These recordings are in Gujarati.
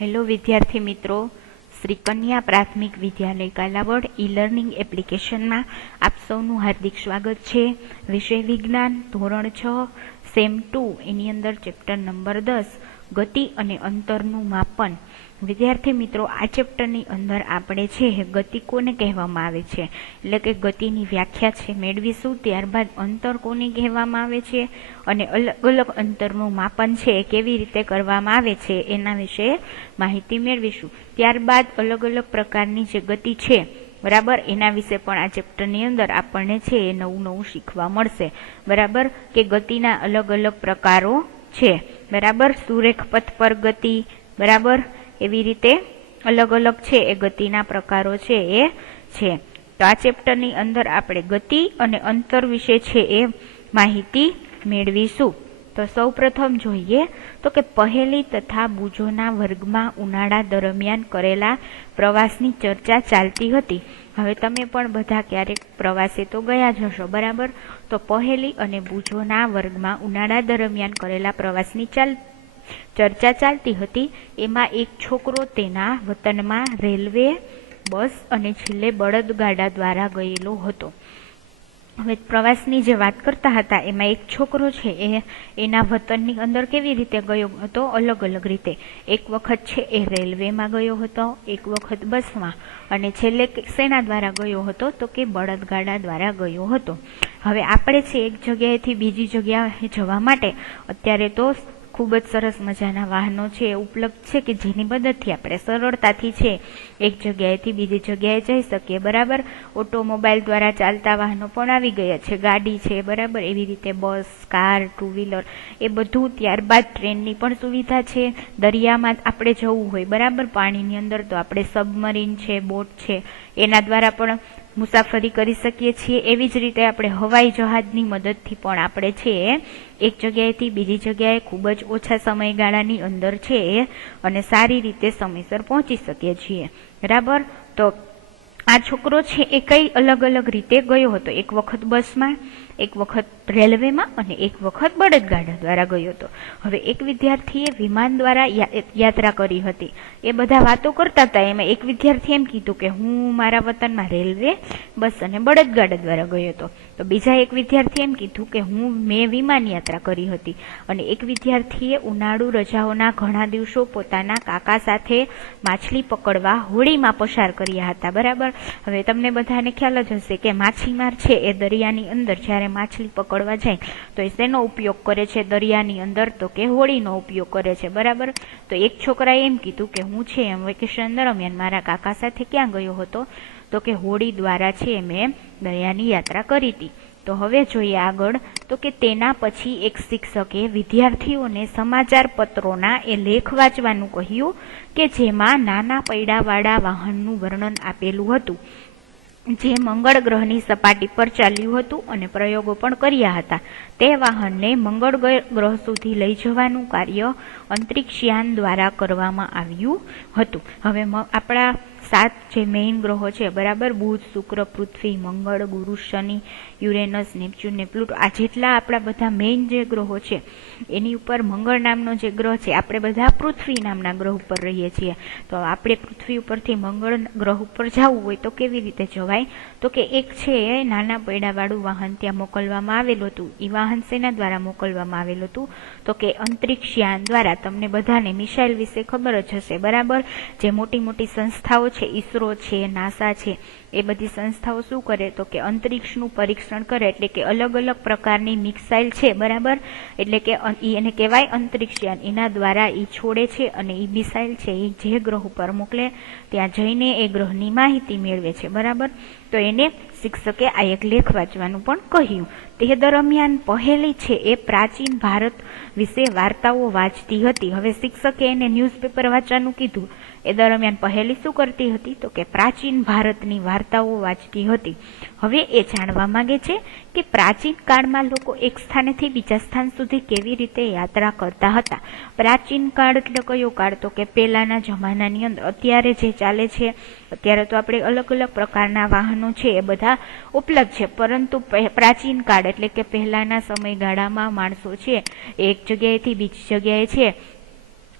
હેલો વિદ્યાર્થી મિત્રો, શ્રી કન્યા પ્રાથમિક વિદ્યાલય કાલાવડ ઈ-લર્નિંગ એપ્લિકેશનમાં આપ સૌનું હાર્દિક સ્વાગત છે। વિષય વિજ્ઞાન ધોરણ 6 સેમ 2 એની અંદર ચેપ્ટર નંબર 10 ગતિ અને અંતરનું માપન। વિદ્યાર્થી મિત્રો, આ ચેપ્ટરની અંદર આપણે છે ગતિ કોને કહેવામાં આવે છે એટલે કે ગતિની વ્યાખ્યા છે મેળવીશું। ત્યારબાદ અંતર કોને કહેવામાં આવે છે અને અલગ અલગ અંતરનું માપન છે એ કેવી રીતે કરવામાં આવે છે એના વિશે માહિતી મેળવીશું। ત્યારબાદ અલગ અલગ પ્રકારની જે ગતિ છે બરાબર એના વિશે પણ આ ચેપ્ટરની અંદર આપણને છે એ નવું નવું શીખવા મળશે। બરાબર કે ગતિના અલગ અલગ પ્રકારો છે બરાબર, સુરેખ પથ પર ગતિ બરાબર, એવી રીતે અલગ અલગ છે એ ગતિના પ્રકારો છે એ છે। તો આ ચેપ્ટરની અંદર આપણે ગતિ અને અંતર વિશે છે એ માહિતી મેળવીશું। તો સૌ પ્રથમ જોઈએ તો કે પહેલી તથા બુજોના વર્ગમાં ઉનાળા દરમિયાન કરેલા પ્રવાસની ચર્ચા ચાલતી હતી। હવે તમે પણ બધા ક્યારેક પ્રવાસે તો ગયા જ હશો બરાબર। તો પહેલી અને બુજોના વર્ગમાં ઉનાળા દરમિયાન કરેલા પ્રવાસની ચર્ચા ચાલતી હતી। એમાં એક છોકરો તેના વતનમાં રેલવે, બસ અને છેલ્લે બળદગાડા દ્વારા ગયેલો હતો। હવે પ્રવાસની જે વાત કરતા હતા એમાં એક છોકરો છે એ એના વતનની અંદર કેવી રીતે ગયો હતો, અલગ અલગ રીતે। એક વખત છે એ રેલવેમાં ગયો હતો, એક વખત બસમાં, અને છેલ્લે શેના દ્વારા ગયો હતો તો કે બળદગાડા દ્વારા ગયો હતો। હવે આપણે છે એક જગ્યાએથી બીજી જગ્યાએ જવા માટે અત્યારે તો ખૂબ જ સરસ મજાના વાહનો છે ઉપલબ્ધ છે કે જેની મદદથી આપણે સરળતાથી છે એક જગ્યાએથી બીજી જગ્યાએ જઈ શકીએ બરાબર। ઓટોમોબાઈલ દ્વારા ચાલતા વાહનો પણ આવી ગયા છે, ગાડી છે બરાબર, એવી રીતે બસ, કાર, ટુ વ્હીલર એ બધું। ત્યારબાદ ટ્રેનની પણ સુવિધા છે। દરિયામાં આપણે જવું હોય બરાબર પાણીની અંદર તો આપણે સબમરીન છે, બોટ છે, એના દ્વારા પણ મુસાફરી કરી શકીએ છીએ। એવી જ રીતે આપણે હવાઈ જહાજની મદદથી પણ આપણે છે એક જગ્યાએથી બીજી જગ્યાએ ખૂબ જ ઓછા સમયગાળાની અંદર છે અને સારી રીતે સમયસર પહોંચી શકીએ છીએ બરાબર। તો આ છોકરો છે એ કઈ અલગ અલગ રીતે ગયો હતો, એક વખત બસમાં, એક વખત રેલવેમાં અને એક વખત બળદગાડા દ્વારા ગયો હતો। હવે એક વિદ્યાર્થીએ વિમાન દ્વારા યાત્રા કરી હતી, એ બધા વાતો કરતા હતા। એમાં એક વિદ્યાર્થી એમ કીધું કે હું મારા વતનમાં રેલવે, બસ અને બળદગાડા દ્વારા ગયો હતો। તો બીજા એક વિદ્યાર્થી એમ કીધું કે મેં વિમાન યાત્રા કરી હતી। અને એક વિદ્યાર્થીએ ઉનાળુ રજાઓના ઘણા દિવસો પોતાના કાકા સાથે માછલી પકડવા હોડીમાં પસાર કર્યા હતા બરાબર। હવે તમને બધાને ખ્યાલ જ હશે કે માછીમાર છે એ દરિયાની અંદર જ્યારે માછલી પકડવા જાય તો એ શેનો ઉપયોગ કરે છે દરિયાની અંદર તો કે હોડીનો ઉપયોગ કરે છે બરાબર। તો એક છોકરાએ એમ કીધું કે હું છે એમ વેકેશન દરમિયાન મારા કાકા સાથે ક્યાં ગયો હતો તો કે હોડી દ્વારા છે મેં દરિયાની યાત્રા કરી હતી। તો હવે જોઈએ આગળ તો કે તેના પછી એક શિક્ષકે વિદ્યાર્થીઓને સમાચાર પત્રોના એ લેખ વાંચવાનું કહ્યું કે જેમાં નાના પૈડાવાળા વાહનનું વર્ણન આપેલું હતું જે મંગળ ગ્રહની સપાટી પર ચાલ્યું હતું અને પ્રયોગો પણ કર્યા હતા। તે વાહનને મંગળ ગ્રહ સુધી લઈ જવાનું કાર્ય અંતરિક્ષયાન દ્વારા કરવામાં આવ્યું હતું। હવે આપણા 7 જે મેઇન ગ્રહો છે બરાબર, બુધ, શુક્ર, પૃથ્વી, મંગળ, ગુરુ, શનિ, યુરેનસ, નેપચ્યુન ને પ્લુટો, આ જેટલા આપણા બધા મેઇન જે ગ્રહો છે એની ઉપર મંગળ નામનો જે ગ્રહ છે, આપણે બધા પૃથ્વી નામના ગ્રહ ઉપર રહીએ છીએ। તો આપણે પૃથ્વી ઉપરથી મંગળ ગ્રહ ઉપર જવું હોય તો કેવી રીતે જવાય તો કે એક છે નાના પૈડાવાળું વાહન ત્યાં મોકલવામાં આવેલું હતું। એ વાહન શેના દ્વારા મોકલવામાં આવેલું હતું તો કે અંતરિક્ષયાન દ્વારા। તમને બધાને મિસાઇલ વિશે ખબર જ હશે બરાબર। જે મોટી મોટી સંસ્થાઓ છે, ઈસરો છે, નાસા છે, એ બધી સંસ્થાઓ શું કરે તો કે અંતરિક્ષનું પરીક્ષણ કરે, એટલે કે અલગ અલગ પ્રકારની મિસાઇલ છે બરાબર, એટલે કે એને કહેવાય અંતરિક્ષયાન। એના દ્વારા એ છોડે છે અને એ મિસાઇલ છે એ જે ગ્રહ ઉપર મોકલે ત્યાં જઈને એ ગ્રહની માહિતી મેળવે છે બરાબર। તો એને શિક્ષકે આ એક લેખ વાંચવાનું પણ કહ્યું। તે દરમિયાન પહેલી છે એ પ્રાચીન ભારત વિશે વાર્તાઓ વાંચતી હતી। હવે શિક્ષકે એને ન્યૂઝપેપર વાંચવાનું કીધું, એ દરમિયાન પહેલી શું કરતી હતી તો કે પ્રાચીન ભારતની વાર્તાઓ વાંચતી હતી। હવે એ જાણવા માંગે છે કે પ્રાચીન કાળમાં લોકો એક સ્થાનેથી બીજા સ્થાન સુધી કેવી રીતે યાત્રા કરતા હતા। પ્રાચીન કાળ એટલે કયો કાળ તો કે પહેલાના જમાનાની અંદર, અત્યારે જે ચાલે છે અત્યારે તો આપણે અલગ અલગ પ્રકારના વાહનો છે એ બધા ઉપલબ્ધ છે, પરંતુ પ્રાચીન કાળ એટલે કે પહેલાના સમયગાળામાં માણસો છે એક જગ્યાએથી બીજી જગ્યાએ છે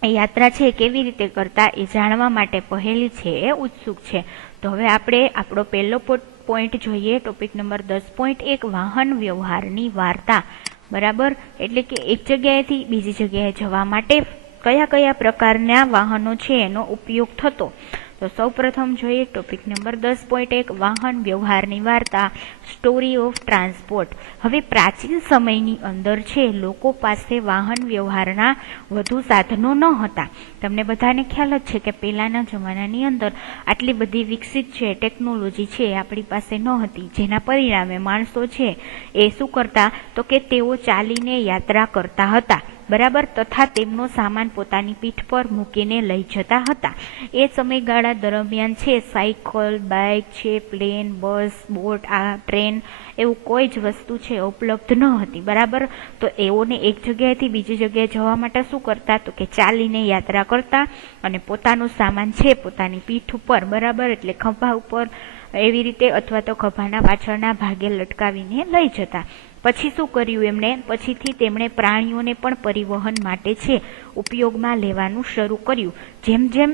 એ યાત્રા છે કેવી રીતે કરતા એ જાણવા માટે પહેલી છે એ ઉત્સુક છે. તો હવે આપણે આપણો પહેલો પોઈન્ટ જોઈએ, ટોપિક નંબર 10.1 વાહન વ્યવહારની વાર્તા. બરાબર, એટલે કે એક જગ્યાએથી બીજી જગ્યાએ જવા માટે કયા કયા પ્રકારના વાહનો છે એનો ઉપયોગ થતો. તો સૌપ્રથમ જોઈએ ટોપિક નંબર 10.1 વાહન વ્યવહારની વાર્તા, સ્ટોરી ઓફ ટ્રાન્સપોર્ટ. હવે પ્રાચીન સમયની અંદર છે લોકો પાસે વાહન વ્યવહારના વધુ સાધનો ન હતા. તમને બધાને ખ્યાલ જ છે કે પહેલાના જમાનાની અંદર આટલી બધી વિકસિત છે ટેકનોલોજી છે આપણી પાસે ન હતી, જેના પરિણામે માણસો છે એ શું કરતા તો કે તેઓ ચાલીને યાત્રા કરતા હતા. બરાબર, તથા તેમનો સામાન પોતાની પીઠ પર મૂકીને લઈ જતા હતા. એ સમયગાળા દરમિયાન છે સાયકલ, બાઇક છે, પ્લેન, બસ, બોટ, ટ્રેન એવું કોઈ જ વસ્તુ છે ઉપલબ્ધ ન હતી. બરાબર, તો એઓને એક જગ્યાએથી બીજી જગ્યાએ જવા માટે શું કરતા તો કે ચાલીને યાત્રા કરતા અને પોતાનો સામાન છે પોતાની પીઠ ઉપર, બરાબર, એટલે ખભા ઉપર એવી રીતે અથવા તો ખભાના પાછળના ભાગે લટકાવીને લઈ જતા. પછી શું કર્યું એમણે, પછીથી તેમણે પ્રાણીઓને પણ પરિવહન માટે છે ઉપયોગમાં લેવાનું શરૂ કર્યું. જેમ જેમ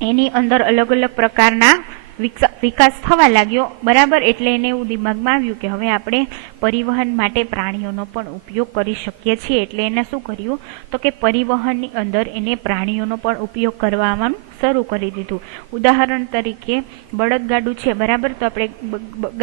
એની અંદર અલગ અલગ પ્રકારના વિકાસ થવા લાગ્યો. બરાબર, એટલે એને એવું દિમાગમાં આવ્યું કે હવે આપણે પરિવહન માટે પ્રાણીઓનો પણ ઉપયોગ કરી શકીએ છીએ. એટલે એને શું કર્યું તો કે પરિવહનની અંદર એને પ્રાણીઓનો પણ ઉપયોગ કરવામાં શરૂ કરી દીધું. ઉદાહરણ તરીકે બળદગાડું છે, બરાબર, તો આપણે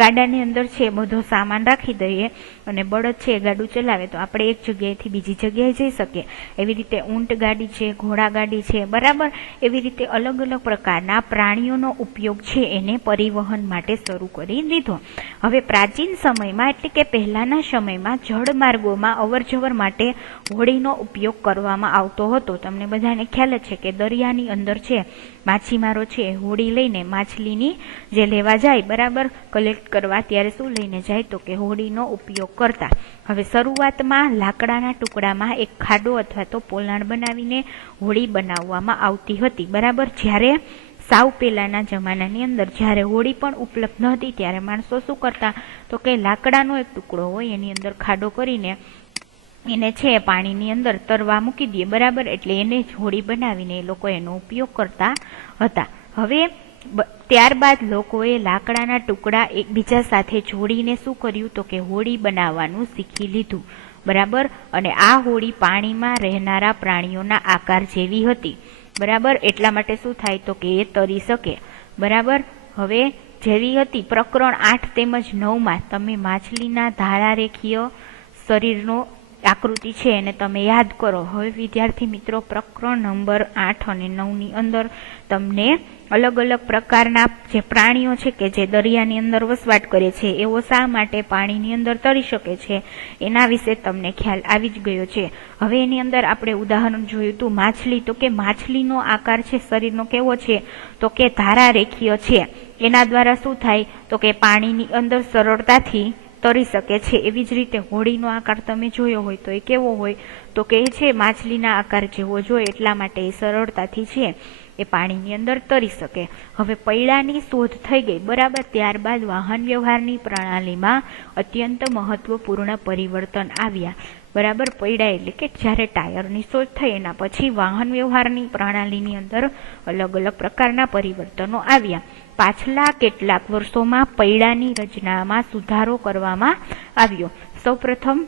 ગાડાની અંદર છે બધો સામાન રાખી દઈએ અને બળદ છે ગાડું ચલાવે તો આપણે એક જગ્યાએથી બીજી જગ્યાએ જઈ શકીએ. એવી રીતે ઊંટ ગાડી છે, ઘોડા ગાડી છે, બરાબર, એવી રીતે અલગ અલગ પ્રકારના પ્રાણીઓનો ઉપયોગ છે એને પરિવહન માટે શરૂ કરી દીધો. હવે પ્રાચીન સમયમાં એટલે કે પહેલાના સમયમાં જળમાર્ગોમાં અવરજવર માટે હોડીનો ઉપયોગ કરવામાં આવતો હતો. તમને બધાને ખ્યાલ જ છે કે દરિયાની અંદર છે માછીમારો છે હોડી લઈને માછલીની જે લેવા જાય, બરાબર, કલેક્ટ કરવા, ત્યારે શું લઈને જાય તો કે હોડીનો ઉપયોગ કરતા. હવે શરૂઆતમાં લાકડાના ટુકડામાં એક ખાડો અથવા તો પોલાણ બનાવીને હોડી બનાવવામાં આવતી હતી. બરાબર, જ્યારે સાવ પહેલાના જમાનાની અંદર જ્યારે હોડી પણ ઉપલબ્ધ ન હતી ત્યારે માણસો શું કરતા તો કે લાકડાનો એક ટુકડો હોય એની અંદર ખાડો કરીને એને છે પાણીની અંદર તરવા મૂકી દે. બરાબર, એટલે એને જ હોડી બનાવીને એ લોકો એનો ઉપયોગ કરતા હતા. હવે ત્યારબાદ લોકોએ લાકડાના ટુકડા એકબીજા સાથે જોડીને શું કર્યું તો કે હોડી બનાવવાનું શીખી લીધું. બરાબર, અને આ હોડી પાણીમાં રહેનારા પ્રાણીઓના આકાર જેવી હતી. બરાબર, એટલા માટે શું થાય તો કે એ તરી શકે. બરાબર, હવે જેવી હતી. પ્રકરણ 8 તેમજ 9માં તમે માછલીના ધારા રેખીય શરીરનો આકૃતિ છે એને તમે યાદ કરો. હવે વિદ્યાર્થી મિત્રો, પ્રકરણ નંબર 8 અને 9ની અંદર તમને અલગ અલગ પ્રકારના જે પ્રાણીઓ છે કે જે દરિયાની અંદર વસવાટ કરે છે એવો શા માટે પાણીની અંદર તરી શકે છે એના વિશે તમને ખ્યાલ આવી જ ગયો છે. હવે એની અંદર આપણે ઉદાહરણ જોયું હતું માછલી, તો કે માછલીનો આકાર છે શરીરનો કેવો છે તો કે ધારા રેખીય છે. એના દ્વારા શું થાય તો કે પાણીની અંદર સરળતાથી તરી શકે છે. એવી જ રીતે હોડીનો આકાર તમે જોયો હોય તો એ કેવો હોય તો કે એ છે માછલીના આકાર જેવો જોઈએ, એટલા માટે એ સરળતાથી છે એ પાણીની અંદર તરી શકે. હવે પૈડાની શોધ થઈ ગઈ. બરાબર, ત્યારબાદ વાહન વ્યવહારની પ્રણાલીમાં અત્યંત મહત્વપૂર્ણ પરિવર્તન આવ્યા. બરાબર, પૈડા એટલે કે જ્યારે ટાયરની શોધ થઈ એના પછી વાહન વ્યવહારની પ્રણાલીની અંદર અલગ અલગ પ્રકારના પરિવર્તનો આવ્યા. પાછલા કેટલાક વર્ષોમાં પૈડાની રચનામાં સુધારો કરવામાં આવ્યો. સૌપ્રથમ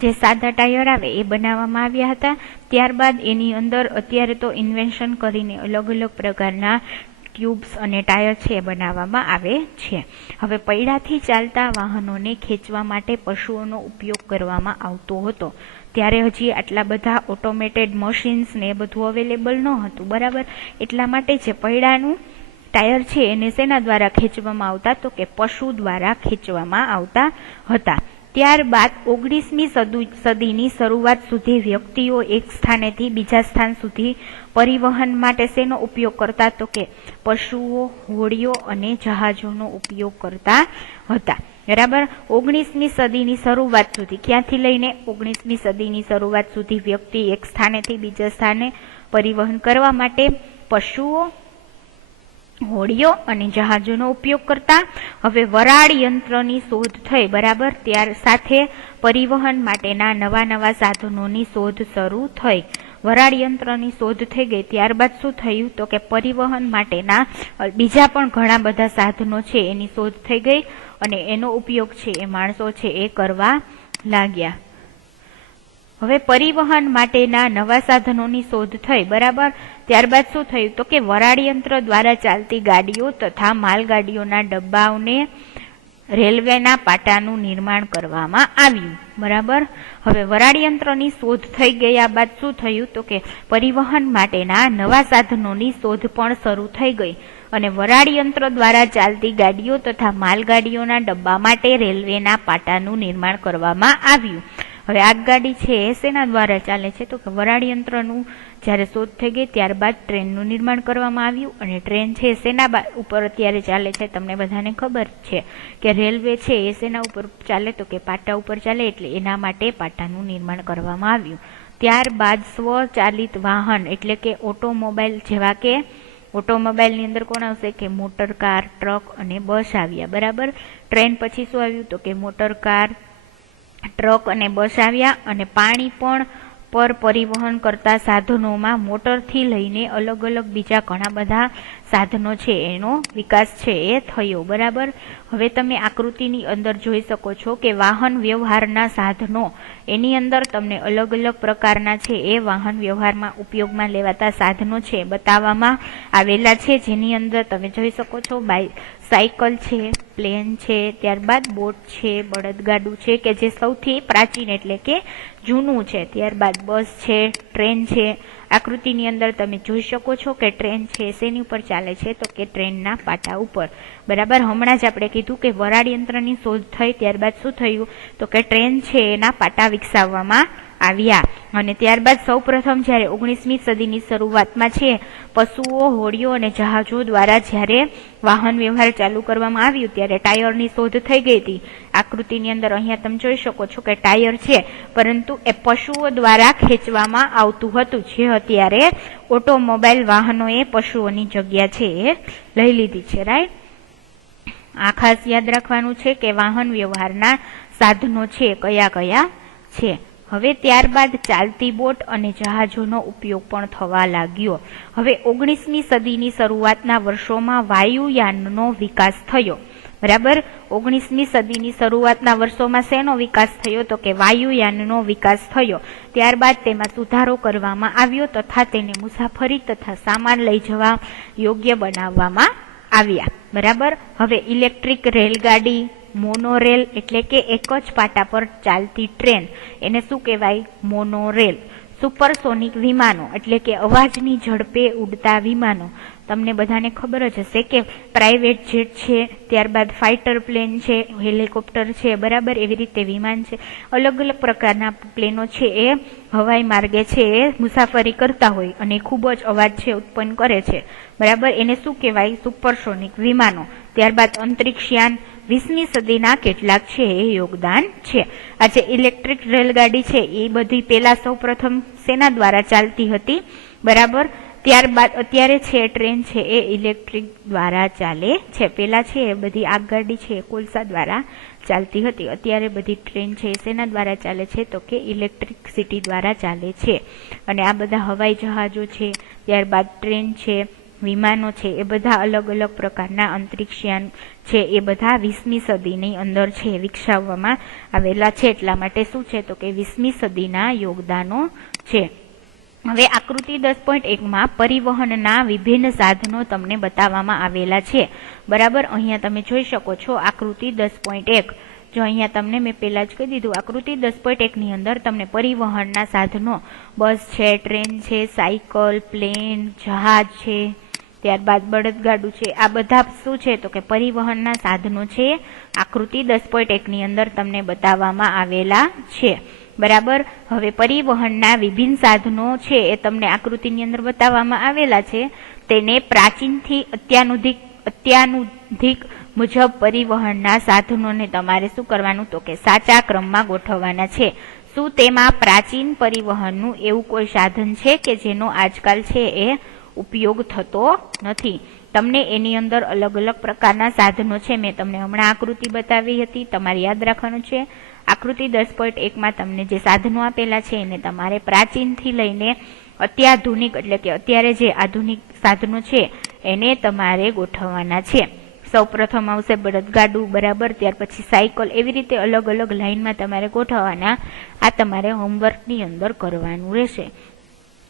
જે સાદા ટાયર આવે એ બનાવવામાં આવ્યા હતા. ત્યારબાદ એની અંદર અત્યારે તો ઇન્વેન્શન કરીને અલગ અલગ પ્રકારના ટ્યુબ્સ અને ટાયર છે બનાવવામાં આવે છે. હવે પૈડાથી ચાલતા વાહનોને ખેંચવા માટે પશુઓનો ઉપયોગ કરવામાં આવતો હતો. ત્યારે હજી આટલા બધા ઓટોમેટેડ મશીન્સ ને એ બધું અવેલેબલ ન હતું. બરાબર, એટલા માટે જે પૈડાનું ટાયર છે એને શેના દ્વારા ખેંચવામાં આવતા તો કે પશુ દ્વારા ખેંચવામાં આવતા હતા. ત્યારબાદ 19મી સદીની શરૂઆત સુધી વ્યક્તિઓ એક સ્થાનેથી બીજા સ્થાન સુધી પરિવહન માટે શેનો ઉપયોગ કરતા તો કે પશુઓ, હોડીઓ અને જહાજોનો ઉપયોગ કરતા હતા. બરાબર, 19મી સદીની શરૂઆત સુધી, ક્યાંથી લઈને 19મી સદીની શરૂઆત સુધી વ્યક્તિ એક સ્થાનેથી બીજા સ્થાને પરિવહન કરવા માટે પશુઓ, હોડીઓ અને જહાજોનો ઉપયોગ કરતા. હવે વરાળ યંત્રની શોધ થઈ. બરાબર, ત્યાર સાથે પરિવહન માટેના નવા નવા સાધનોની શોધ શરૂ થઈ. વરાળ યંત્રની શોધ થઈ ગઈ ત્યારબાદ શું થયું તો કે પરિવહન માટેના બીજા પણ ઘણા બધા સાધનો છે એની શોધ થઈ ગઈ અને એનો ઉપયોગ છે એ માણસો છે એ કરવા લાગ્યા. હવે પરિવહન માટેના નવા સાધનોની શોધ થઈ, બરાબર. ત્યારબાદ શું થયું તો કે વરાળ યંત્ર દ્વારા ચાલતી ગાડીઓ તથા માલગાડીઓના ડબ્બાઓને રેલવેના પાટાનું નિર્માણ કરવામાં આવ્યું, બરાબર. હવે વરાળ યંત્રની શોધ થઈ ગયા બાદ શું થયું તો કે પરિવહન માટેના નવા સાધનોની શોધ પણ શરૂ થઈ ગઈ અને વરાળ યંત્ર દ્વારા ચાલતી ગાડીઓ તથા માલગાડીઓના ડબ્બા માટે રેલવેના પાટાનું નિર્માણ કરવામાં આવ્યું. હવે આગગાડી છે એ શેના દ્વારા ચાલે છે તો કે વરાળ યંત્રનું જ્યારે શોધ થઈ ગઈ ત્યારબાદ ટ્રેનનું નિર્માણ કરવામાં આવ્યું અને ટ્રેન છે શેના ઉપર અત્યારે ચાલે છે તમને બધાને ખબર છે કે રેલવે છે એ શેના ઉપર ચાલે તો કે પાટા ઉપર ચાલે, એટલે એના માટે પાટાનું નિર્માણ કરવામાં આવ્યું. ત્યારબાદ સ્વચાલિત વાહન એટલે કે ઓટોમોબાઈલ જેવા કે ઓટોમોબાઈલની અંદર કોણ આવશે કે મોટર કાર, ટ્રક અને બસ આવ્યા, બરાબર. ટ્રેન પછી શું આવ્યું તો કે મોટર કાર, ટ્રક અને બસ આવ્યા અને પાણી પણ પર પરિવહન કરતા સાધનોમાં મોટરથી લઈને અલગ અલગ બીજા ઘણા બધા સાધનો છે એનો વિકાસ છે એ થયો, બરાબર. હવે તમે આકૃતિની અંદર જોઈ શકો છો કે વાહન વ્યવહારના સાધનો એની અંદર તમને અલગ અલગ પ્રકારના છે એ વાહન વ્યવહારમાં ઉપયોગમાં લેવાતા સાધનો છે બતાવવામાં આવેલા છે, જેની અંદર તમે જોઈ શકો છો સાયકલ છે, પ્લેન છે, ત્યારબાદ બોટ છે, બળદગાડું છે કે જે સૌથી પ્રાચીન એટલે કે જૂનું છે, ત્યારબાદ બસ છે, ટ્રેન છે. આકૃતિની અંદર તમે જોઈ શકો છો કે ટ્રેન છે શેની ઉપર ચાલે છે તો કે ટ્રેનના પાટા ઉપર, બરાબર. હમણાં જ આપણે કીધું કે વરાળ યંત્રની શોધ થઈ ત્યારબાદ શું થયું તો કે ટ્રેન છે એના પાટા વિકસાવવામાં આવ્યા અને ત્યારબાદ સૌપ્રથમ જ્યારે 19મી સદીની શરૂઆતમાં છે પશુઓ, હોડીઓ અને જહાજો દ્વારા જ્યારે વાહન વ્યવહાર ચાલુ કરવામાં આવ્યું ત્યારે ટાયરની શોધ થઈ ગઈ હતી. આકૃતિની અંદર અહીંયા તમે જોઈ શકો છો કે ટાયર છે પરંતુ એ પશુઓ દ્વારા ખેંચવામાં આવતું હતું, જે અત્યારે ઓટોમોબાઈલ વાહનોએ પશુઓની જગ્યા છે એ લઈ લીધી છે, રાઈટ. આ ખાસ યાદ રાખવાનું છે કે વાહન વ્યવહારના સાધનો છે કયા કયા છે. હવે ત્યારબાદ ચાલતી બોટ અને જહાજોનો ઉપયોગ પણ થવા લાગ્યો. હવે 19મી સદીની શરૂઆતના વર્ષોમાં વાયુયાનનો વિકાસ થયો, બરાબર. 19મી સદીની શરૂઆતના વર્ષોમાં શેનો વિકાસ થયો તો કે વાયુયાનનો વિકાસ થયો. ત્યારબાદ તેમાં સુધારો કરવામાં આવ્યો તથા તેને મુસાફરી તથા સામાન લઈ જવા યોગ્ય બનાવવામાં આવ્યા, બરાબર. હવે ઇલેક્ટ્રિક રેલગાડી, મોનોરેલ એટલે કે એક જ પાટા પર ચાલતી ટ્રેન એને શું કહેવાય મોનોરેલ. સુપરસોનિક વિમાનો એટલે કે અવાજની ઝડપે ઉડતા વિમાનો, તમને બધાને ખબર જ હશે કે પ્રાઇવેટ જેટ છે, ત્યારબાદ ફાઇટર પ્લેન છે, હેલિકોપ્ટર છે, બરાબર. એવી રીતે વિમાન છે, અલગ અલગ પ્રકારના પ્લેનો છે એ હવાઈ માર્ગે છે એ મુસાફરી કરતા હોય અને ખૂબ જ અવાજ છે ઉત્પન્ન કરે છે, બરાબર. એને શું કહેવાય સુપરસોનિક વિમાનો. ત્યારબાદ અંતરિક્ષયાન 20મી સદીના કેટલાક છે એ યોગદાન છે. આજે ઇલેક્ટ્રિક રેલગાડી છે એ બધી પેલા સૌ પ્રથમ સેના દ્વારા ચાલતી હતી, બરાબર. ત્યારબાદ અત્યારે છે ટ્રેન છે એ ઇલેક્ટ્રિક દ્વારા ચાલે છે. પેલા છે એ બધી આગગાડી છે કોલસા દ્વારા ચાલતી હતી, અત્યારે બધી ટ્રેન છે શેના દ્વારા ચાલે છે તો કે ઇલેક્ટ્રિસિટી દ્વારા ચાલે છે. અને આ બધા હવાઈ જહાજો છે, ત્યારબાદ ટ્રેન છે, વિમાનો છે, એ બધા અલગ અલગ પ્રકારના અંતરિક્ષયાન છે એ બધા 20મી સદીની અંદર છે વિકસાવવામાં આવેલા છે. એટલા માટે શું છે તો કે 20મી સદીના યોગદાનો છે. હવે આકૃતિ 10.1માં પરિવહનના વિભિન્ન સાધનો તમને બતાવવામાં આવેલા છે, બરાબર. અહીંયા તમે જોઈ શકો છો આકૃતિ 10.1. જો અહીંયા તમને મેં પહેલા જ કહી દીધું આકૃતિ 10.1ની અંદર તમને પરિવહનના સાધનો બસ છે, ટ્રેન છે, સાયકલ, પ્લેન, જહાજ છે, ત્યારબાદ બળદગાડું છે, આ બધા શું છે તો કે પરિવહનના સાધનો છે. આકૃતિ 10.1ની અંદર તમને બતાવવામાં આવેલા છે, બરાબર. હવે પરિવહનના વિભિન્ન સાધનો છે એ તમને આકૃતિની અંદર બતાવવામાં આવેલા છે. તેને પ્રાચીનથી અત્યાનુધિક મુજબ પરિવહનના સાધનોને તમારે શું કરવાનું તો કે સાચા ક્રમમાં ગોઠવવાના છે. શું તેમાં પ્રાચીન પરિવહનનું એવું કોઈ સાધન છે કે જેનો આજકાલ છે એ ઉપયોગ થતો નથી? તમને એની અંદર અલગ અલગ પ્રકારના સાધનો છે, મેં તમને હમણાં આકૃતિ બતાવી હતી, તમારે યાદ રાખવાનું છે. આકૃતિ 10.1માં તમને જે સાધનો આપેલા છે એને તમારે પ્રાચીનથી લઈને અત્યાધુનિક એટલે કે અત્યારે જે આધુનિક સાધનો છે એને તમારે ગોઠવવાના છે. સૌ પ્રથમ આવશે બળદગાડું, બરાબર, ત્યાર પછી સાયકલ, એવી રીતે અલગ અલગ લાઈનમાં તમારે ગોઠવવાના. આ તમારે હોમવર્કની અંદર કરવાનું રહેશે.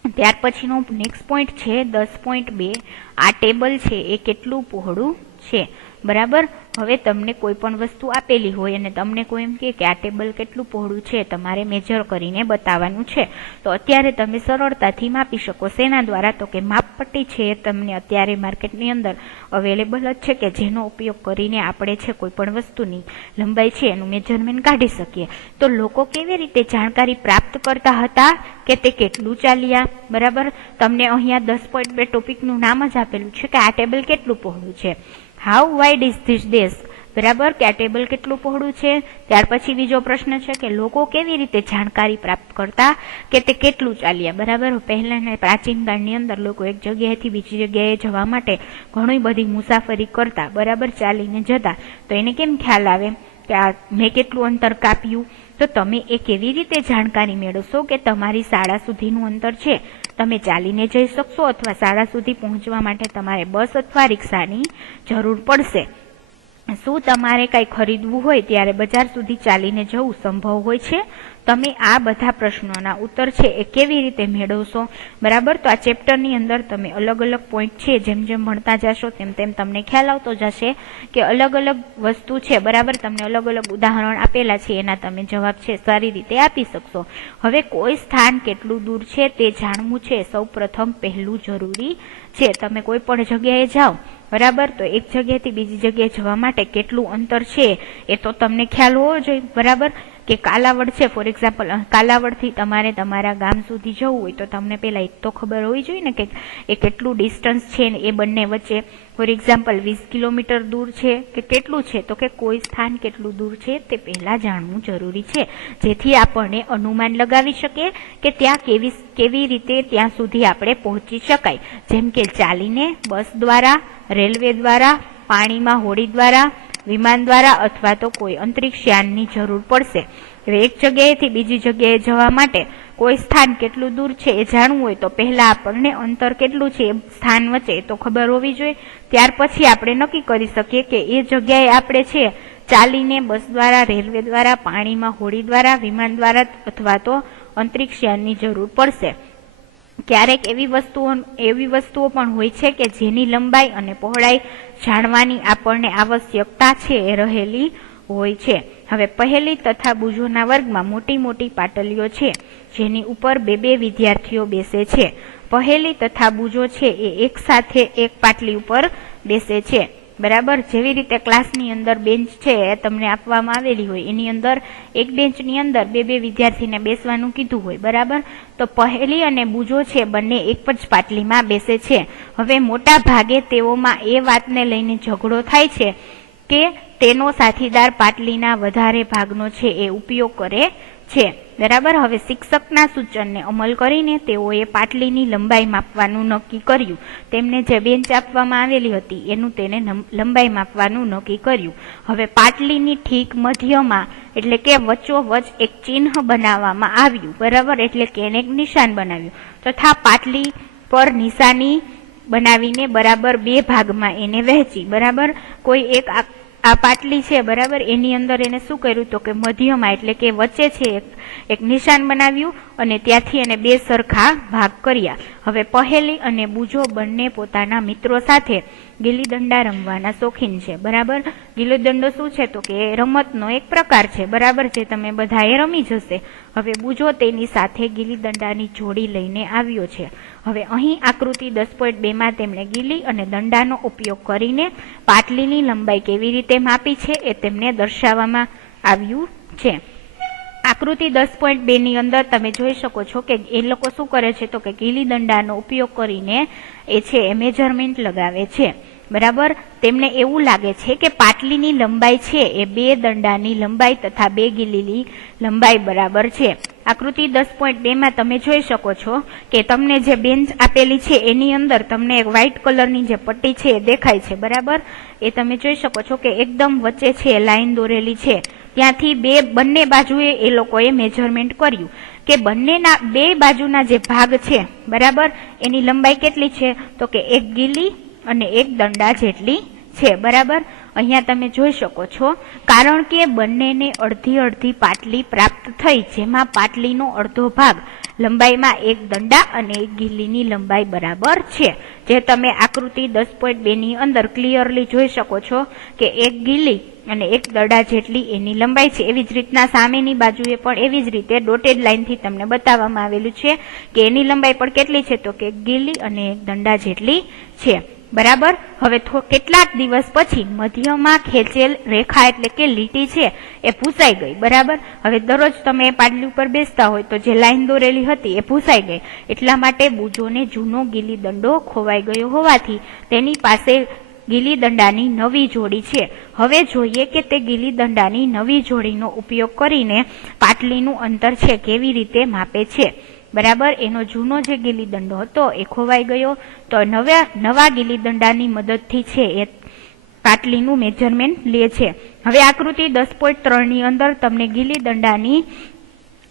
ત્યાર પછીનો નેક્સ્ટ પોઈન્ટ છે 10.2. આ ટેબલ છે એ કેટલું પહોળું છે, બરાબર. હવે તમને કોઈ પણ વસ્તુ આપેલી હોય અને તમને કોઈ એમ કે આ ટેબલ કેટલું પહોળું છે, તમારે મેજર કરીને બતાવવાનું છે. તો અત્યારે તમે સરળતાથી માપી શકો. શેના દ્વારા? તો કે માપપટ્ટી છે તમને અત્યારે માર્કેટની અંદર અવેલેબલ જ છે કે જેનો ઉપયોગ કરીને આપણે છે કોઈ પણ વસ્તુની લંબાઈ છે એનું મેજરમેન્ટ કાઢી શકીએ. તો લોકો કેવી રીતે જાણકારી પ્રાપ્ત કરતા હતા કે તે કેટલું ચાલ્યા, બરાબર. તમને અહીંયા 10.2 ટોપિકનું નામ જ આપેલું છે કે આ ટેબલ કેટલું પહોળું છે. How wide is this desk, બરાબર, કે આ ટેબલ કેટલું પહોળું છે. ત્યાર પછી બીજો પ્રશ્ન છે કે લોકો કેવી રીતે જાણકારી પ્રાપ્ત કરતા કે તે કેટલું ચાલ્યા, બરાબર. પહેલાના પ્રાચીન કાળની અંદર લોકો એક જગ્યાએથી બીજી જગ્યાએ જવા માટે ઘણી બધી મુસાફરી કરતા, બરાબર, ચાલીને જતા. તો એને કેમ ખ્યાલ આવે કે આ મેં કેટલું અંતર કાપ્યું. તો તમે એ કેવી રીતે જાણકારી મેળવશો કે તમારી શાળા સુધીનું અંતર છે તમે ચાલીને જઈ શકશો અથવા શાળા સુધી પહોંચવા માટે તમારે બસ અથવા રિક્ષાની જરૂર પડશે. શું તમારે કંઈ ખરીદવું હોય ત્યારે બજાર સુધી ચાલીને જવું સંભવ હોય છે? તમે આ બધા પ્રશ્નોના ઉત્તર છે એ કેવી રીતે મેળવશો, બરાબર. તો આ ચેપ્ટરની અંદર તમે અલગ અલગ પોઈન્ટ છે જેમ જેમ ભણતા જશો તેમ તેમ તમને ખ્યાલ આવતો જશે કે અલગ અલગ વસ્તુ છે, બરાબર. તમને અલગ અલગ ઉદાહરણ આપેલા છે એના તમે જવાબ છે સારી રીતે આપી શકશો. હવે કોઈ સ્થાન કેટલું દૂર છે તે જાણવું છે સૌ પ્રથમ પહેલું જરૂરી છે. તમે કોઈ પણ જગ્યાએ જાઓ, બરાબર, તો એક જગ્યાએથી બીજી જગ્યાએ જવા માટે કેટલું અંતર છે એ તો તમને ખ્યાલ હોવો જોઈએ, બરાબર. કે કાલાવડ છે, ફોર એક્ઝામ્પલ, કાલાવડથી તમારે તમારા ગામ સુધી જવું હોય તો તમને પહેલા એક તો ખબર હોવી જોઈએ ને કે એ કેટલું ડિસ્ટન્સ છે ને એ બંને વચ્ચે. ફોર એક્ઝામ્પલ 20 કિલોમીટર દૂર છે કે કેટલું છે, તો કે કોઈ સ્થાન કેટલું દૂર છે તે પહેલા જાણવું જરૂરી છે, જેથી આપણને અનુમાન લગાવી શકીએ કે ત્યાં કેવી રીતે ત્યાં સુધી આપણે પહોંચી શકાય. જેમ કે ચાલીને, બસ દ્વારા, રેલવે દ્વારા, પાણીમાં હોડી દ્વારા, વિમાન દ્વારા અથવા તો કોઈ અંતરિક્ષ યાનની જરૂર પડશે. હવે એક જગ્યાએથી બીજી જગ્યાએ જવા માટે કોઈ સ્થાન કેટલું દૂર છે એ જાણવું હોય તો પહેલા આપણને અંતર કેટલું છે એ સ્થાન વચ્ચે તો ખબર હોવી જોઈએ. ત્યાર પછી આપણે નક્કી કરી શકીએ કે એ જગ્યાએ આપણે છે ચાલીને, બસ દ્વારા, રેલવે દ્વારા, પાણીમાં હોડી દ્વારા, વિમાન દ્વારા અથવા તો અંતરિક્ષ યાનની જરૂર પડશે. ક્યારેક એવી વસ્તુઓ પણ હોય છે કે જેની લંબાઈ અને પહોળાઈ જાણવાની આપણને આવશ્યકતા છે એ રહેલી હોય છે. હવે પહેલી તથા બીજોના વર્ગમાં મોટી મોટી પાટલીઓ છે જેની ઉપર બે વિદ્યાર્થીઓ બેસે છે. પહેલી તથા બીજો છે એ એક સાથે એક પાટલી ઉપર બેસે છે, બરાબર. જેવી રીતે ક્લાસની અંદર બેન્ચ છે એ તમને આપવામાં આવેલી હોય, એની અંદર એક બેન્ચની અંદર બે વિદ્યાર્થીને બેસવાનું કીધું હોય, બરાબર. તો પહેલી અને બીજો છે બંને એક જ પાટલીમાં બેસે છે. હવે મોટા ભાગે તેઓમાં એ વાતને લઈને ઝઘડો થાય છે કે તેનો સાથીદાર પાટલીના વધારે ભાગનો છે એ ઉપયોગ કરે છે, બરાબર. હવે શિક્ષકના સૂચનને અમલ કરીને તેઓએ પાટલીની લંબાઈ માપવાનું નક્કી કર્યું. તેમને જે બેન્ચ આપવામાં આવેલી હતી એનું તેને લંબાઈ માપવાનું નક્કી કર્યું. હવે પાટલીની ઠીક મધ્યમાં એટલે કે વચ્ચોવચ એક ચિહ્ન બનાવવામાં આવ્યું, બરાબર, એટલે કે એને એક નિશાન બનાવ્યું તથા પાટલી પર નિશાની બનાવીને બરાબર બે ભાગમાં એને વહેંચી, બરાબર. કોઈ આ પાટલી છે, બરાબર, એની અંદર એને શું કર્યું તો કે મધ્યમાં એટલે કે વચ્ચે છે એક નિશાન બનાવ્યું અને ત્યાંથી એને બે સરખા ભાગ કર્યા. હવે પહેલી અને બીજો બંને પોતાના મિત્રો સાથે ગીલી દંડા રમવાના શોખીન છે, બરાબર. ગીલી દંડો શું છે તો કે રમતનો એક પ્રકાર છે, બરાબર, જે તમે બધાએ રમી જશે. હવે બીજો તેની સાથે ગીલી દંડાની જોડી લઈને આવ્યો છે. હવે અહીં આકૃતિ 10.2 માં તેમણે ગીલી અને દંડાનો ઉપયોગ કરીને પાટલીની લંબાઈ કેવી રીતે માપી છે એ તેમને દર્શાવવામાં આવ્યું છે. આકૃતિ 10.2 ની અંદર તમે જોઈ શકો છો કે એ લોકો શું કરે છે તો કે ગીલી દંડાનો ઉપયોગ કરીને એ છે એ મેજરમેન્ટ લગાવે છે, બરાબર. તેમને એવું લાગે છે કે પાટલીની લંબાઈ છે એ બે દંડાની લંબાઈ તથા બે ગીલીની લંબાઈ બરાબર છે. આકૃતિ 10.2 માં તમે જોઈ શકો છો કે તમને જે બેન્ચ આપેલી છે એની અંદર તમને એક વ્હાઇટ કલરની જે પટ્ટી છે એ દેખાય છે, બરાબર. એ તમે જોઈ શકો છો કે એકદમ વચ્ચે છે લાઈન દોરેલી છે. ત્યાંથી બંને બાજુએ એ લોકોએ મેજરમેન્ટ કર્યું કે બંનેના બે બાજુના જે ભાગ છે બરાબર એની લંબાઈ કેટલી છે તો કે 1 ગીલી અને 1 દંડા જેટલી છે બરાબર। અહીંયા તમે જોઈ શકો છો કારણ કે બંનેને અડધી અડધી પાટલી પ્રાપ્ત થઈ, જેમાં પાટલીનો અડધો ભાગ લંબાઈમાં 1 દંડા અને 1 ગીલીની લંબાઈ બરાબર છે, જે તમે આકૃતિ 10.2 ની અંદર ક્લિયરલી જોઈ શકો છો કે 1 ગીલી અને 1 દડા જેટલી એની લંબાઈ છે। એવી જ રીતના સામેની બાજુએ પણ એવી જ રીતે ડોટેડ લાઈનથી તમને બતાવવામાં આવેલું છે કે એની લંબાઈ પણ કેટલી છે તો કે 1 ગીલી અને 1 દંડા જેટલી છે બરાબર। હવે કેટલાક દિવસ પછી મધ્યમાં ખેંચેલ રેખા એટલે કે લીટી છે એ ભૂસાઈ ગઈ બરાબર। હવે દરરોજ તમે પાટલી ઉપર બેસતા હોય તો જે લાઈન દોરેલી હતી એ ભૂસાઈ ગઈ, એટલા માટે બુજોને જૂનો ગીલી દંડો ખોવાઈ ગયો હોવાથી તેની પાસે ગીલી દંડાની નવી જોડી છે। હવે જોઈએ કે તે ગીલી દંડાની નવી જોડીનો ઉપયોગ કરીને પાટલીનું અંતર છે કેવી રીતે માપે છે બરાબર। એનો જૂનો જે ગીલી દંડો હતો એ ખોવાઈ ગયો, તો નવા ગીલી દંડાની મદદથી છે એ પાટલીનું મેજરમેન્ટ લે છે। હવે આકૃતિ 10.3 ની અંદર તમને ગીલી દંડાની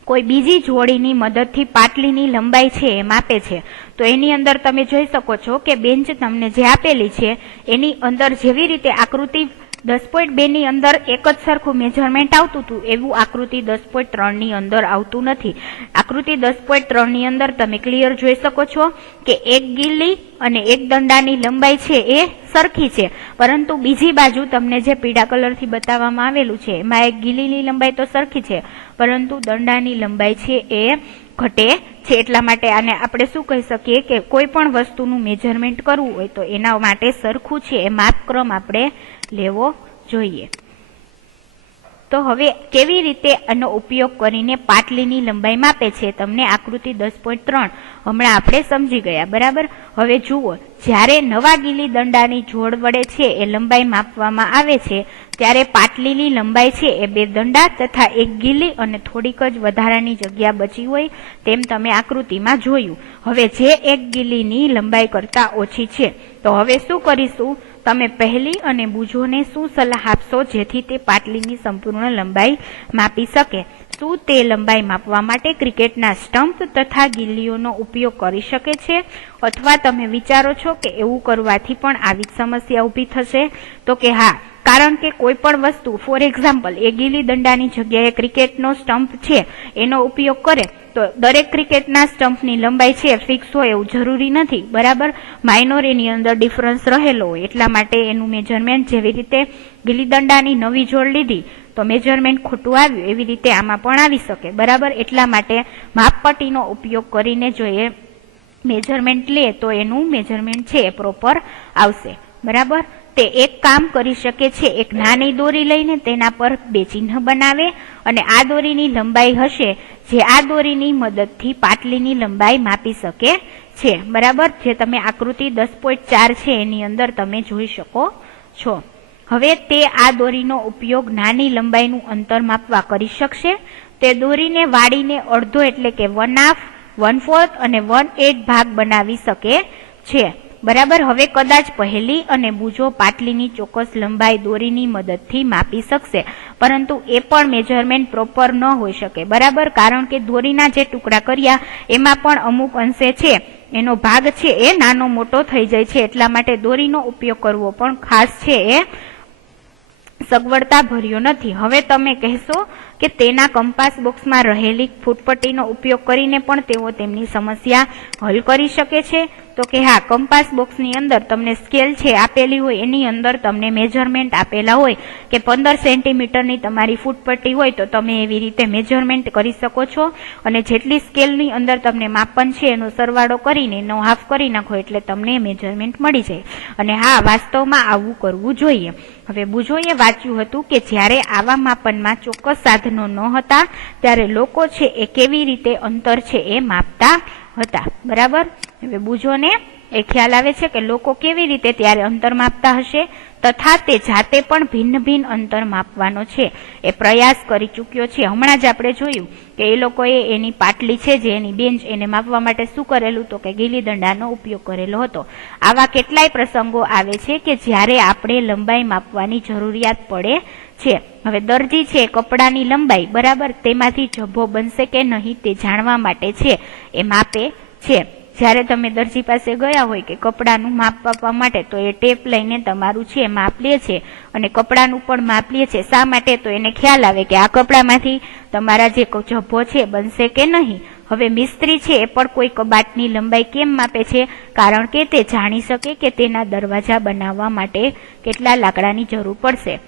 કોઈ બીજી જોડીની મદદથી પાટલીની લંબાઈ છે એ માપે છે। તો એની અંદર તમે જોઈ શકો છો કે બેન્ચ તમને જે આપેલી છે એની અંદર જેવી રીતે આકૃતિ 10.2 ની અંદર એક જ સરખું મેજરમેન્ટ આવતું હતું એવું આકૃતિ 10.3 ની અંદર આવતું નથી। આકૃતિ 10.3 ની અંદર તમે ક્લિયર જોઈ શકો છો કે 1 ગીલી અને 1 દંડાની લંબાઈ છે એ સરખી છે, પરંતુ બીજી બાજુ તમને જે પીળા કલરથી બતાવવામાં આવેલું છે એમાં 1 ગીલીની લંબાઈ તો સરખી છે પરંતુ દંડાની લંબાઈ છે એ ઘટે છે। એટલા માટે આને આપણે શું કહી શકીએ કે કોઈ પણ વસ્તુનું મેજરમેન્ટ કરવું હોય તો એના માટે સરખું છે એ માપક્રમ આપણે લેવો જોઈએ। તો હવે કેવી રીતે આનો ઉપયોગ કરીને પાટલીની લંબાઈ માપે છે તમને આકૃતિ 10.3 હમણાં આપણે સમજી ગયા બરાબર। હવે જુઓ, જ્યારે નવા ગીલી દંડાની જોડ વડે છે એ લંબાઈ માપવામાં આવે છે ત્યારે પાટલીની લંબાઈ છે એ 2 દંડા તથા 1 ગીલી અને થોડીક જ વધારાની જગ્યા બચી હોય તેમ તમે આકૃતિમાં જોયું। હવે જે 1 ગીલીની લંબાઈ કરતા ઓછી છે, તો હવે શું કરીશું, તમે પહેલી અને બુજોને શું સલાહ આપશો જેથી તે પાટલીની સંપૂર્ણ લંબાઈ માપી શકે? શું તે લંબાઈ માપવા માટે ક્રિકેટના સ્ટમ્પ તથા ગીલીઓનો ઉપયોગ કરી શકે છે, અથવા તમે વિચારો છો કે એવું કરવાથી પણ આવી જ સમસ્યા ઊભી થશે? તો કે હા, કારણ કે કોઈ પણ વસ્તુ ફોર એક્ઝામ્પલ એ ગીલી દંડાની જગ્યાએ ક્રિકેટનો સ્ટમ્પ છે એનો ઉપયોગ કરે તો દરેક ક્રિકેટના સ્ટમ્પની લંબાઈ છે ફિક્સ હોય એવું જરૂરી નથી બરાબર। માઇનોર એની અંદર ડિફરન્સ રહેલો હોય, એટલા માટે એનું મેજરમેન્ટ જેવી રીતે ગીલી દંડાની નવી જોડ લીધી તો મેજરમેન્ટ ખોટું આવ્યું એવી રીતે આમાં પણ આવી શકે બરાબર। એટલા માટે માપપટ્ટીનો ઉપયોગ કરીને જો એ મેજરમેન્ટ લે તો એનું મેજરમેન્ટ છે એ પ્રોપર આવશે બરાબર। તે એક કામ કરી શકે છે, એક નાની દોરી લઈને તેના પર 2 ચિહ્ન બનાવે અને આ દોરીની લંબાઈ હશે જે આ દોરીની મદદથી પાટલીની લંબાઈ માપી શકે છે બરાબર, જે તમે આકૃતિ 10.4 છે એની અંદર તમે જોઈ શકો છો। હવે તે આ દોરીનો ઉપયોગ નાની લંબાઈનું અંતર માપવા કરી શકશે। તે દોરીને વાળીને અડધો એટલે કે 1/2, 1/4 અને 1/8 ભાગ બનાવી શકે છે બરાબર। હવે કદાચ પહેલી અને બુજો પાટલીની ચોક્કસ લંબાઈ દોરીની મદદથી માપી શકશે, પરંતુ એ પણ મેજરમેન્ટ પ્રોપર ન હોઈ શકે બરાબર, કારણ કે દોરીના જે ટુકડા કર્યા એમાં પણ અમુક અંશે છે એનો ભાગ છે એ નાનો મોટો થઈ જાય છે, એટલા માટે દોરીનો ઉપયોગ કરવો પણ ખાસ છે એ સગવડતા ભર્યો નથી। હવે તમે કહેશો કે તેના કંપાસ બોક્સમાં રહેલી ફૂટપટ્ટીનો ઉપયોગ કરીને પણ તેઓ તેમની સમસ્યા હલ કરી શકે છે? તો કે હા, કંપાસ બોક્સની અંદર તમને સ્કેલ છે આપેલી હોય એની અંદર તમને મેજરમેન્ટ આપેલા હોય કે 15 સેન્ટીમીટરની તમારી ફૂટપટ્ટી હોય તો તમે એવી રીતે મેજરમેન્ટ કરી શકો છો અને જેટલી સ્કેલની અંદર તમને માપન છે એનો સરવાળો કરીને એનો હાફ કરી નાખો એટલે તમને મેજરમેન્ટ મળી જાય। અને હા, વાસ્તવમાં આવું કરવું જોઈએ। હવે બુજોએ વાંચ્યું હતું કે જ્યારે આવા માપનમાં ચોક્કસ સાધનો ન હતા ત્યારે લોકો છે એ કેવી રીતે અંતર છે એ માપતા હતા બરાબર। હવે બુજો ને એ ખ્યાલ આવે છે કે લોકો કેવી રીતે ત્યારે અંતર માપતા હશે તથા તે જાતે પણ ભિન્ન ભિન્ન અંતર માપવાનો છે એ પ્રયાસ કરી ચૂક્યો છે. હમણાં જ આપણે જોયું કે એ લોકોએ એની પાટલી છે જે એની બેન્ચ એને માપવા માટે શું કરેલું તો કે ગીલી દંડાનો ઉપયોગ કરેલો હતો. આવા કેટલાય પ્રસંગો આવે છે કે જ્યારે આપણે લંબાઈ માપવાની જરૂરિયાત પડે છે. હવે દરજી છે કપડાની લંબાઈ બરાબર તેમાંથી જભ્ભો બનશે કે નહીં તે જાણવા માટે છે એ માપે છે. જ્યારે તમે દરજી પાસે ગયા હોય કે કપડાનું માપ આપવા માટે તો એ ટેપ લઈને તમારું છે માપ લે છે અને કપડાનું પણ માપ લે છે. શા માટે તો એને ખ્યાલ આવે કે આ કપડામાંથી તમારા જે જભ્ભો છે બનશે કે નહીં. હવે મિસ્ત્રી છે એ પણ કોઈ કબાટની લંબાઈ કેમ માપે છે? કારણ કે તે જાણી શકે કે તેના દરવાજા બનાવવા માટે કેટલા લાકડાની જરૂર પડશે.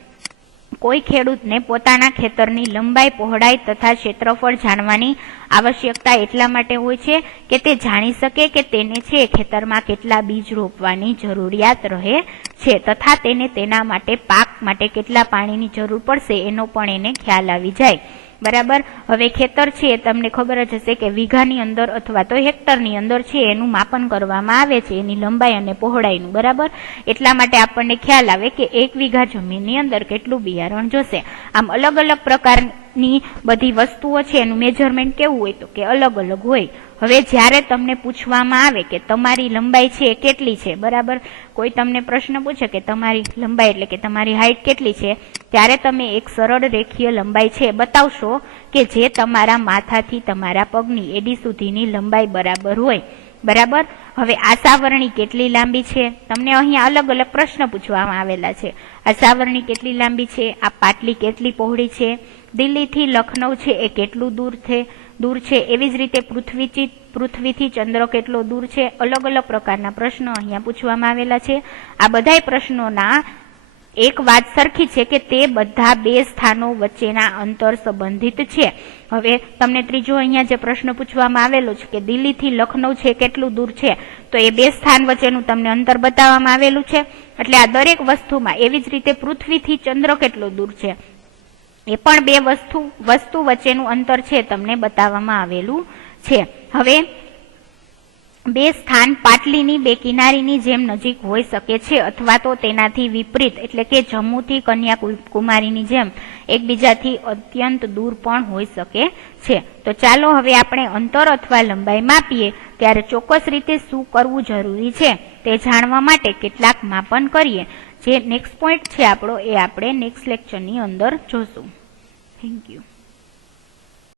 કોઈ ખેડૂતને પોતાના ખેતરની લંબાઈ, પહોળાઈ તથા ક્ષેત્રફળ જાણવાની આવશ્યકતા એટલા માટે હોય છે કે તે જાણી શકે કે તેને છે ખેતરમાં કેટલા બીજ રોપવાની જરૂરિયાત રહે છે તથા તેને તેના માટે પાક માટે કેટલા પાણીની જરૂર પડશે એનો પણ એને ખ્યાલ આવી જાય. બરાબર. હવે ખેતર છે તમને ખબર જ હશે કે વીઘાની અંદર અથવા તો હેક્ટરની અંદર છે એનું માપન કરવામાં આવે છે એની લંબાઈ અને પહોળાઈનું. બરાબર. એટલા માટે આપણને ખ્યાલ આવે કે 1 વીઘા જમીનની અંદર કેટલું બિયારણ જોશે. આમ અલગ અલગ પ્રકારની બધી વસ્તુઓ છે એનું મેજરમેન્ટ કેવું હોય તો કે અલગ અલગ હોય. હવે જ્યારે તમને પૂછવામાં આવે કે તમારી લંબાઈ છે એ કેટલી છે, બરાબર, કોઈ તમને પ્રશ્ન પૂછે કે તમારી લંબાઈ એટલે કે તમારી હાઈટ કેટલી છે, ત્યારે તમે એક સરળ રેખીય લંબાઈ છે બતાવશો કે જે તમારા માથાથી તમારા પગની એડી સુધીની લંબાઈ બરાબર હોય. બરાબર. હવે આસાવરણી કેટલી લાંબી છે? તમને અહીંયા અલગ અલગ પ્રશ્ન પૂછવામાં આવેલા છે. આસાવરણી કેટલી લાંબી છે? આ પાટલી કેટલી પહોળી છે? દિલ્હીથી લખનઉ છે એ કેટલું દૂર છે? એવી જ રીતે પૃથ્વીથી ચંદ્ર કેટલો દૂર છે? અલગ અલગ પ્રકારના પ્રશ્નો અહીંયા પૂછવામાં આવેલા છે. આ બધાય પ્રશ્નોના એક વાત સરખી છે કે તે બધા બે સ્થાનો વચ્ચેના અંતર સંબંધિત છે. હવે તમને ત્રીજો અહીંયા જે પ્રશ્ન પૂછવામાં આવેલો છે કે દિલ્હીથી લખનઉ છે કેટલું દૂર છે, તો એ બે સ્થાન વચ્ચેનું તમને અંતર બતાવવામાં આવેલું છે. એટલે આ દરેક વસ્તુમાં એવી જ રીતે પૃથ્વીથી ચંદ્ર કેટલો દૂર છે એ પણ બે વસ્તુ વચ્ચેનું અંતર છે તમને બતાવવામાં આવેલું છે. હવે બે સ્થાન પાટલીની બે કિનારીની જેમ નજીક હોઈ શકે છે અથવા તો તેનાથી વિપરીત એટલે કે જમ્મુથી કન્યાકુમારીની જેમ એકબીજાથી અત્યંત દૂર પણ હોઈ શકે છે. તો ચાલો હવે આપણે અંતર અથવા લંબાઈ માપીએ ત્યારે ચોક્કસ રીતે શું કરવું જરૂરી છે તે જાણવા માટે કેટલાક માપન કરીએ. જે નેક્સ્ટ પોઈન્ટ છે આપણો એ આપણે નેક્સ્ટ લેક્ચરની અંદર જોશું. Thank you.